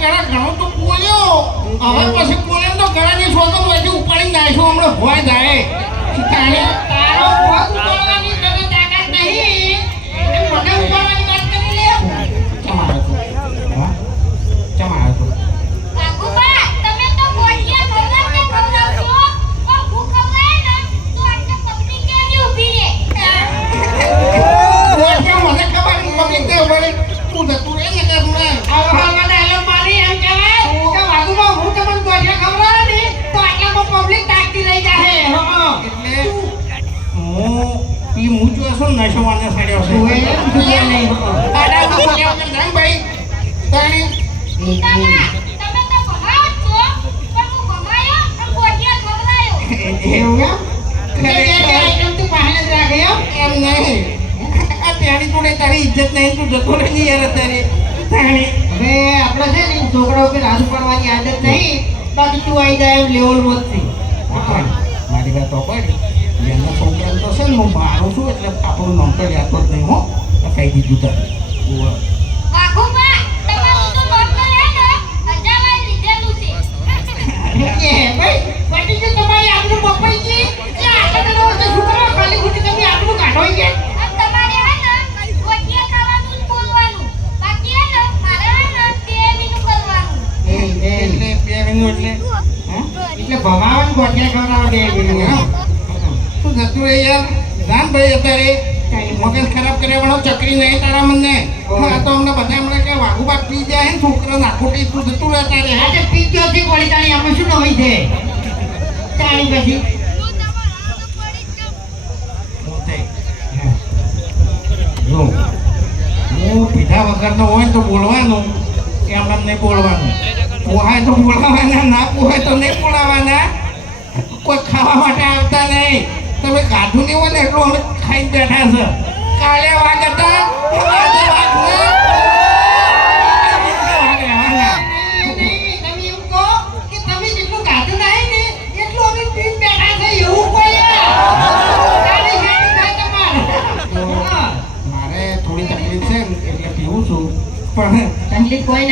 ઘણા ઘણો તો બોલ્યો હવે પછી બોલે તો ઘણાની શોધો પછી ઉપાડી નાખ્યો હમણાં ભોય જાય તાણે તારો પગ ઉપાડવાની તને તાકાત નહીં અને મને ઉપાડવાની વાત કરી લે ચમાડો તો હા ચમાડો તો કાકુબા, તમે તો ગોઠિયા ખવડાવને ખવડાવશો, પણ હું ખવડાવે ને તો આટલે પબ્લિક ક્યાંની ઊભી રહે? બોલ્યો મને ખબર મમ્મી તે વળી તું જતું રહે ને કે હમણાં આવો હાલમાં ડાયલોગ મારી એમ કહેવાય કે વાઘુબા હું તમને ગોઠિયા ખવડાવે ને તો આટલામાં પબ્લિક તાકતી લઈ જાહે હા એટલે હું ઈ મૂંચો છું નશો વાને સડ્યો છે એમ જોઈએ નહીં. આડા તો બોલ્યા વગર જાણ ભાઈ? તાણે? કાકા, તમે તો ભમાવો જ છો, પણ હું ભમાયો અને ગોઠિયા ખવડાયો. એવું એમ? એટલે બે બે આઈટમ તું પાસે જ રાખે એમ? એમ નહીં. આ ત્યાંની જોડે તારી ઇજ્જત નહીં તું જતો રહે ને યાર અત્યારે. તાણી. હવે આપણે છે ને છોકરાઓ કે રાજુ પાડવાની આદત નહીં. બાકી તું આવી જાય એમ લેવલ વધતી મારી વાત તો પડી એના છોકરાને તો છે ને હું મારું છું એટલે આપણું નામ તો યાદ જ નહીં હો કહી દીધું તારે. એટલે ભમાવન ગોઠિયા ખવડાવવા દે હા. રહે યાર. રામભાઈ અત્યારે મગજ ખરાબ કર્યા વાળો ચકરી નહીં તારા મને આ તો અમને બધા હમણાં કે વાઘુ બાગ પી જાય ને છોકરા નાખોટી તું જતું રહે. તારે હા તે પી ગયો છે ગોળી તાણી અમે શું નવી છે? તાણી પછી. હું પીધા વગરનો હોય તો બોલવાનું એમ નહીં બોલવાનું. પોહાય તો બોલાવાના ના પોહાય તો નહીં બોલાવાના. કોઈ ખાવા માટે તમે કાઢું નહીં હોય ને એટલું અમે ખાઈને બેઠા છે. કાલે વાગ હતા. મારે થોડી તકલીફ છે એટલે પીવું છું. પણ તકલીફ કોઈ